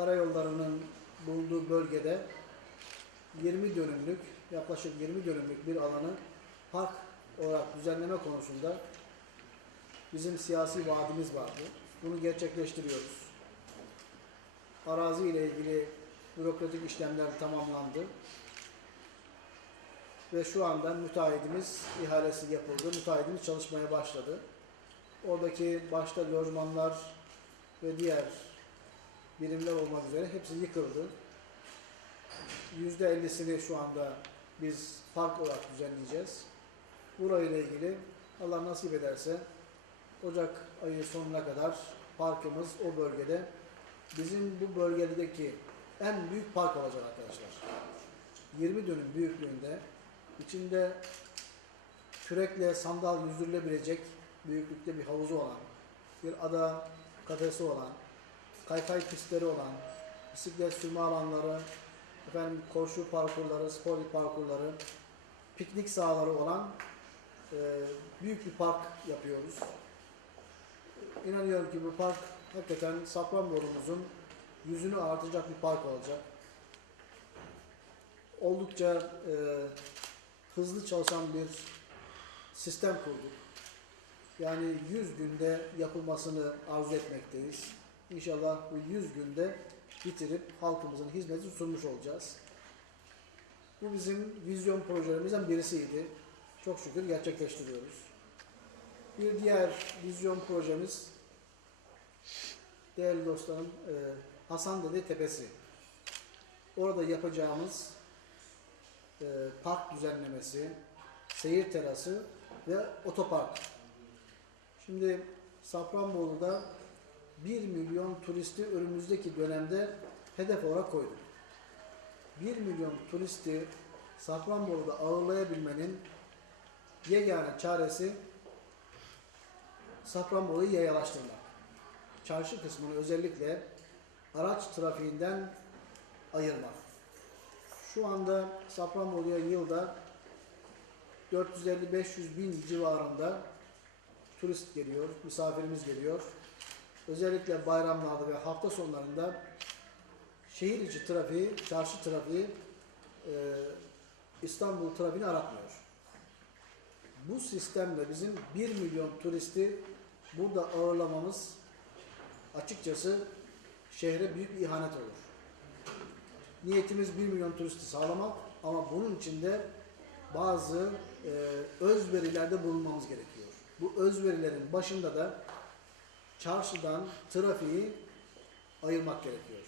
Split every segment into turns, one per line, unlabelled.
karayollarının bulunduğu bölgede 20 dönümlük, yaklaşık 20 dönümlük bir alanı park olarak düzenleme konusunda bizim siyasi vaadimiz vardı. Bunu gerçekleştiriyoruz. Arazi ile ilgili bürokratik işlemler tamamlandı. Ve şu anda müteahhitimiz ihalesi yapıldı. Müteahhitimiz çalışmaya başladı. Oradaki başta lojmanlar ve diğer birimler olmak üzere hepsi yıkıldı. Yüzde ellisini şu anda biz park olarak düzenleyeceğiz. Burayla ilgili Allah nasip ederse Ocak ayı sonuna kadar parkımız o bölgede bizim bu bölgedeki en büyük park olacak arkadaşlar. 20 dönüm büyüklüğünde içinde kürekle sandal yüzdürülebilecek büyüklükte bir havuzu olan, bir ada kafesi olan, kaykay pistleri olan, bisiklet sürme alanları, efendim koşu parkurları, spor parkurları, piknik sahaları olan e, büyük bir park yapıyoruz. İnanıyorum ki bu park hakikaten Safranbolu'muzun yüzünü artıracak bir park olacak. Oldukça e, hızlı çalışan bir sistem kurduk. Yani 100 günde yapılmasını arzu etmekteyiz. İnşallah bu 100 günde bitirip halkımızın hizmetini sunmuş olacağız. Bu bizim vizyon projelerimizden birisiydi. Çok şükür gerçekleştiriyoruz. Bir diğer vizyon projemiz değerli dostlarım e, Hasan Dede Tepesi. Orada yapacağımız e, park düzenlemesi, seyir terası ve otopark. Şimdi Safranbolu'da 1 milyon turisti önümüzdeki dönemde hedef olarak koyduk. 1 milyon turisti Safranbolu'da ağırlayabilmenin yegane çaresi Safranbolu'yu yayalaştırmak. Çarşı kısmını özellikle araç trafiğinden ayırmak. Şu anda Safranbolu'ya yılda 450-500 bin civarında turist geliyor, misafirimiz geliyor. Özellikle bayramlarda ve hafta sonlarında şehir içi trafiği, çarşı trafiği e, İstanbul trafiğini aratmıyor. Bu sistemle bizim 1 milyon turisti burada ağırlamamız açıkçası şehre büyük bir ihanet olur. Niyetimiz 1 milyon turisti sağlamak ama bunun için de bazı e, özverilerde bulunmamız gerekiyor. Bu özverilerin başında da çarşıdan trafiği ayırmak gerekiyor.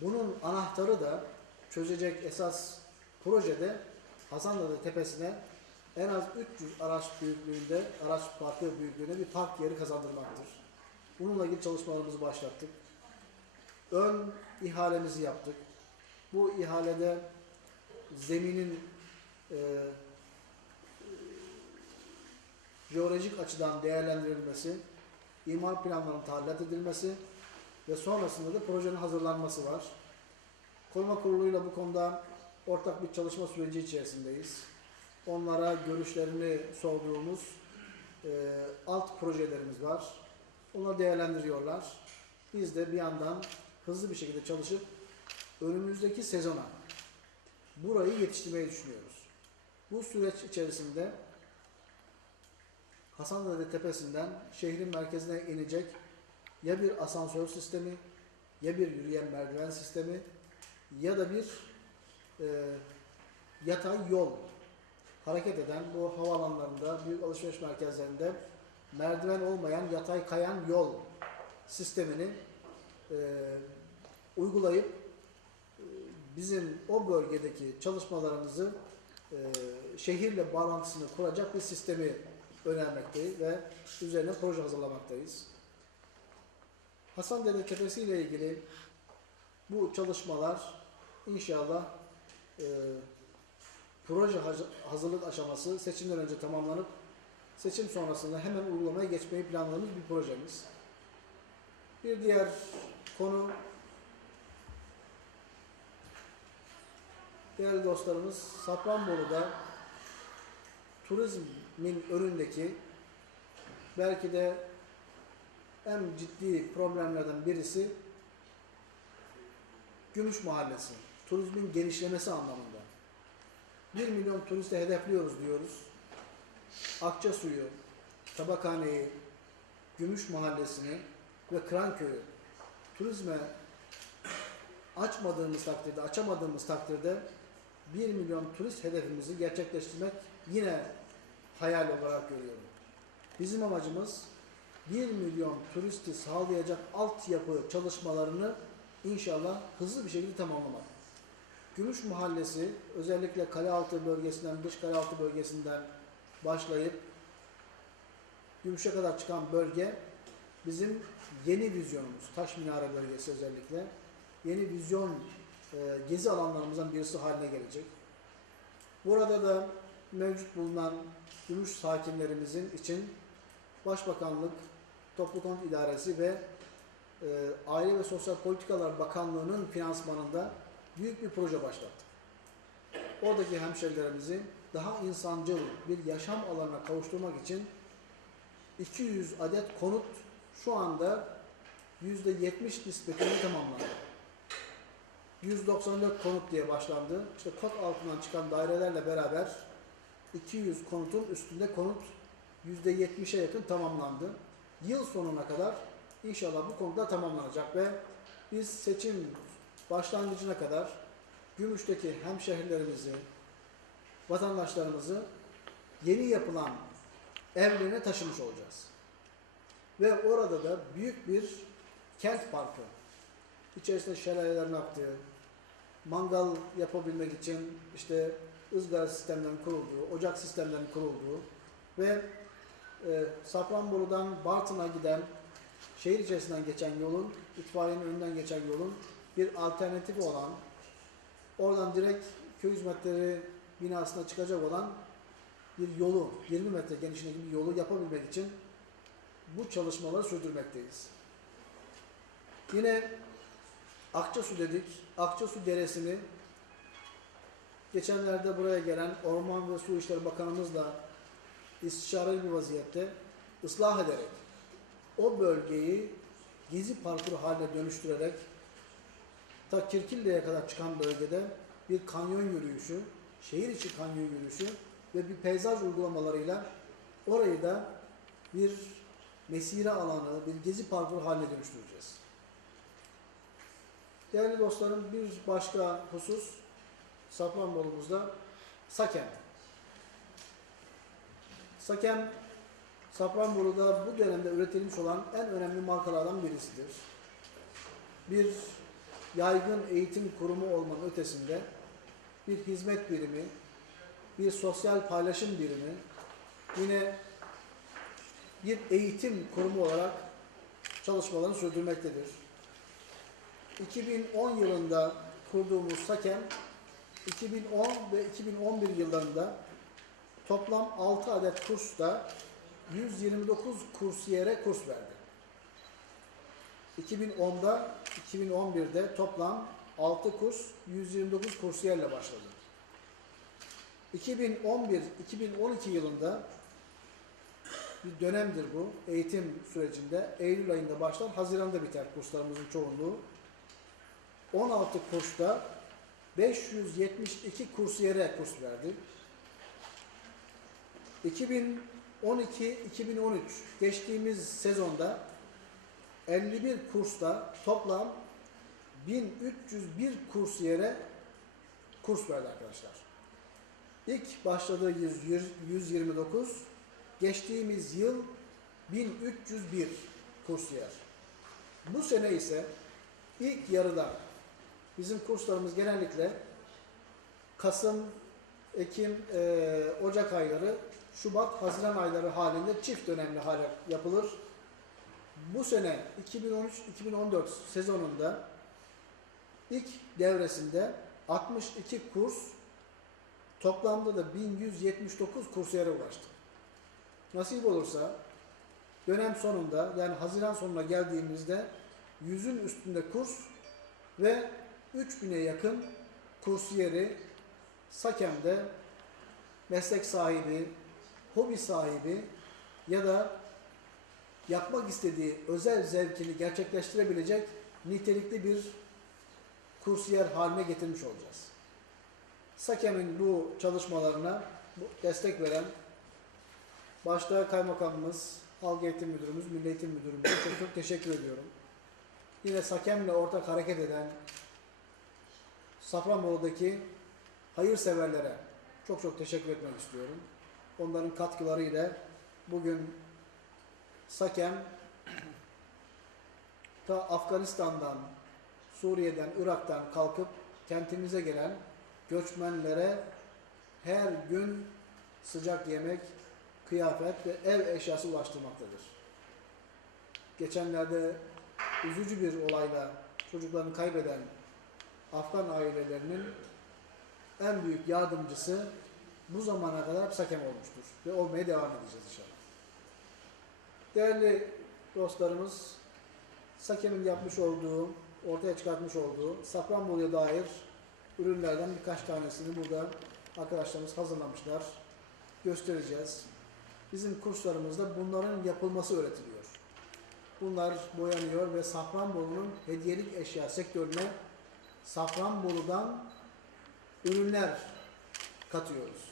Bunun anahtarı da çözecek esas projede Hasanlı'da tepesine en az 300 araç büyüklüğünde, araç parkı büyüklüğünde bir park yeri kazandırmaktır. Bununla ilgili çalışmalarımızı başlattık. Ön ihalemizi yaptık. Bu ihalede zeminin e, jeolojik açıdan değerlendirilmesi, imar planlarının tahliyat edilmesi ve sonrasında da projenin hazırlanması var. Koruma kuruluyla bu konuda ortak bir çalışma süreci içerisindeyiz. Onlara görüşlerini sorduğumuz e, alt projelerimiz var. Onları değerlendiriyorlar. Biz de bir yandan hızlı bir şekilde çalışıp önümüzdeki sezona burayı yetiştirmeyi düşünüyoruz. Bu süreç içerisinde Hasanlıdere Tepesi'nden şehrin merkezine inecek ya bir asansör sistemi, ya bir yürüyen merdiven sistemi, ya da bir e, yatay yol. Hareket eden bu havaalanlarında, büyük alışveriş merkezlerinde merdiven olmayan yatay kayan yol sistemini e, uygulayıp e, bizim o bölgedeki çalışmalarımızı e, şehirle bağlantısını kuracak bir sistemi önermekteyiz ve üzerine proje hazırlamaktayız. Hasan Dede Tepesi ile ilgili bu çalışmalar inşallah e, proje haz- hazırlık aşaması seçimden önce tamamlanıp seçim sonrasında hemen uygulamaya geçmeyi planladığımız bir projemiz. Bir diğer konu değerli dostlarımız Safranbolu'da turizmin önündeki belki de en ciddi problemlerden birisi Gümüş Mahallesi, turizmin genişlemesi anlamında. 1 milyon turiste hedefliyoruz diyoruz. Akçasuyu, Tabakhane'yi, Gümüş Mahallesi'ni ve Kıranköy'ü turizme açmadığımız takdirde, açamadığımız takdirde 1 milyon turist hedefimizi gerçekleştirmek yine hayal olarak görüyorum. Bizim amacımız 1 milyon turisti sağlayacak altyapı çalışmalarını inşallah hızlı bir şekilde tamamlamak. Gümüş Mahallesi özellikle Kalealtı bölgesinden, dış Kalealtı bölgesinden başlayıp Gümüş'e kadar çıkan bölge bizim yeni vizyonumuz. Taş Minare bölgesi özellikle yeni vizyon e, gezi alanlarımızdan birisi haline gelecek. Burada da mevcut bulunan Gümüş sakinlerimizin için Başbakanlık, Toplu Konut İdaresi ve e, Aile ve Sosyal Politikalar Bakanlığı'nın finansmanında büyük bir proje başlattık. Oradaki hemşerilerimizi daha insancıl bir yaşam alanına kavuşturmak için 200 adet konut şu anda %70 nispetinde tamamlandı. 194 konut diye başlandı. İşte kod altından çıkan dairelerle beraber 200 konutun üstünde konut %70'e yakın tamamlandı. Yıl sonuna kadar inşallah bu konutlar tamamlanacak ve biz seçim başlangıcına kadar Gümüş'teki hemşehrilerimizi, vatandaşlarımızı yeni yapılan evlerine taşımış olacağız. Ve orada da büyük bir kent parkı, içerisinde şelalelerin aktığı, mangal yapabilmek için işte ızgara sistemlerinin kurulduğu, ocak sistemlerinin kurulduğu ve e, Safranbolu'dan Bartın'a giden şehir içerisinden geçen yolun, itfaiyenin önünden geçen yolun bir alternatifi olan, oradan direkt köy hizmetleri binasına çıkacak olan bir yolu, 20 metre genişliğindeki bir yolu yapabilmek için bu çalışmaları sürdürmekteyiz. Yine Akçasu dedik. Akçasu Deresi'ni geçenlerde buraya gelen Orman ve Su İşleri Bakanımızla istişareli bir vaziyette ıslah ederek o bölgeyi gezi parkuru haline dönüştürerek ta Kirkilli'ye kadar çıkan bölgede bir kanyon yürüyüşü, şehir içi kanyon yürüyüşü ve bir peyzaj uygulamalarıyla orayı da bir mesire alanı, bir gezi parkuru haline dönüştüreceğiz. Değerli dostlarım bir başka husus Safranbolu'muzda Sakem. Sakem Safranbolu'da bu dönemde üretilmiş olan en önemli markalardan birisidir. Bir yaygın eğitim kurumu olmanın ötesinde bir hizmet birimi, bir sosyal paylaşım birimi, yine bir eğitim kurumu olarak çalışmalarını sürdürmektedir. 2010 yılında kurduğumuz SAKEM, 2010 ve 2011 yıllarında toplam 6 adet kursta 129 kursiyere kurs verdi. 2010'da, 2011'de toplam 6 kurs 129 kursiyerle başladı. 2011-2012 yılında bir dönemdir bu eğitim sürecinde. Eylül ayında başlar, Haziran'da biter kurslarımızın çoğunluğu. 16 kursta 572 kursiyere kurs verdi. 2012-2013 geçtiğimiz sezonda 51 kursta toplam 1301 kursiyere kurs verdi arkadaşlar. İlk başladığı yüz- yüz- 129, geçtiğimiz yıl 1301 kursiyer. Bu sene ise ilk yarıda bizim kurslarımız genellikle Kasım, Ekim, eee, Ocak ayları, Şubat, Haziran ayları halinde çift dönemli hale yapılır. Bu sene 2013-2014 sezonunda ilk devresinde 62 kurs toplamda da 1179 kursiyere ulaştı. Nasip olursa dönem sonunda yani Haziran sonuna geldiğimizde 100'ün üstünde kurs ve 3000'e yakın kursiyeri Sakem'de meslek sahibi, hobi sahibi ya da yapmak istediği özel zevkini gerçekleştirebilecek nitelikli bir kursiyer haline getirmiş olacağız. SAKEM'in bu çalışmalarına destek veren başta kaymakamımız, halk eğitim müdürümüz, milli eğitim müdürümüze çok çok teşekkür ediyorum. Yine SAKEM'le ortak hareket eden Safranbolu'daki hayırseverlere çok çok teşekkür etmek istiyorum. Onların katkılarıyla bugün SAKEM ta Afganistan'dan, Suriye'den, Irak'tan kalkıp kentimize gelen göçmenlere her gün sıcak yemek, kıyafet ve ev eşyası ulaştırmaktadır. Geçenlerde üzücü bir olayla çocuklarını kaybeden Afgan ailelerinin en büyük yardımcısı bu zamana kadar Sakem olmuştur ve olmaya devam edeceğiz inşallah. Değerli dostlarımız, Sakem'in yapmış olduğu, ortaya çıkartmış olduğu Safranbolu'ya dair ürünlerden birkaç tanesini burada arkadaşlarımız hazırlamışlar. Göstereceğiz. Bizim kurslarımızda bunların yapılması öğretiliyor. Bunlar boyanıyor ve Safranbolu'nun hediyelik eşya sektörüne Safranbolu'dan ürünler katıyoruz.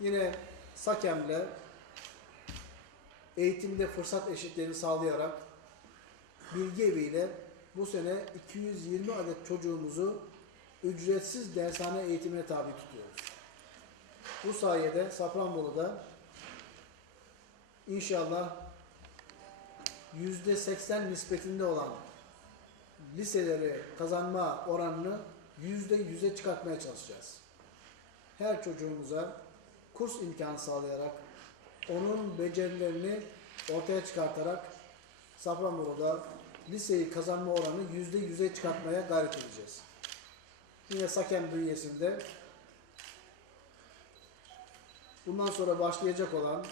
Yine Sakem'le eğitimde fırsat eşitliğini sağlayarak Bilgi Evi ile bu sene 220 adet çocuğumuzu ücretsiz dershane eğitimine tabi tutuyoruz. Bu sayede Safranbolu'da inşallah %80 nispetinde olan liseleri kazanma oranını %100'e çıkartmaya çalışacağız. Her çocuğumuza kurs imkanı sağlayarak onun becerilerini ortaya çıkartarak Safranbolu'da liseyi kazanma oranını %100'e çıkartmaya gayret edeceğiz. Yine Sakem bünyesinde bundan sonra başlayacak olan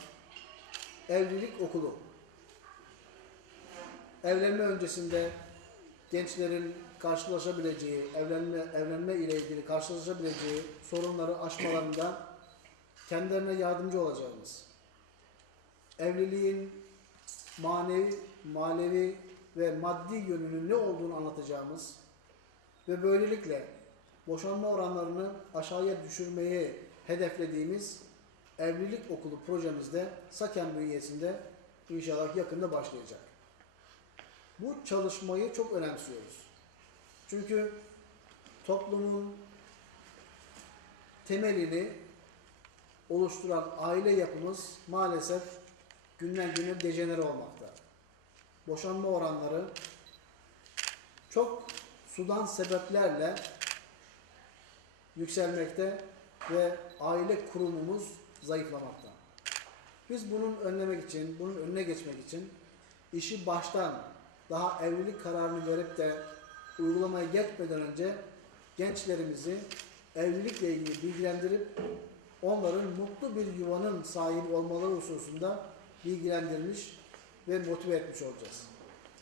evlilik okulu. Evlenme öncesinde gençlerin karşılaşabileceği, evlenme, evlenme ile ilgili karşılaşabileceği sorunları aşmalarında kendilerine yardımcı olacağımız, evliliğin manevi, manevi ve maddi yönünün ne olduğunu anlatacağımız ve böylelikle boşanma oranlarını aşağıya düşürmeyi hedeflediğimiz evlilik okulu projemizde Saken bünyesinde inşallah yakında başlayacak. Bu çalışmayı çok önemsiyoruz. Çünkü toplumun temelini oluşturan aile yapımız maalesef günden güne dejenere olmakta. Boşanma oranları çok sudan sebeplerle yükselmekte ve aile kurumumuz zayıflamakta. Biz bunun önlemek için, bunun önüne geçmek için işi baştan daha evlilik kararını verip de uygulamaya geçmeden önce gençlerimizi evlilikle ilgili bilgilendirip onların mutlu bir yuvanın sahibi olmaları hususunda bilgilendirmiş ve motive etmiş olacağız.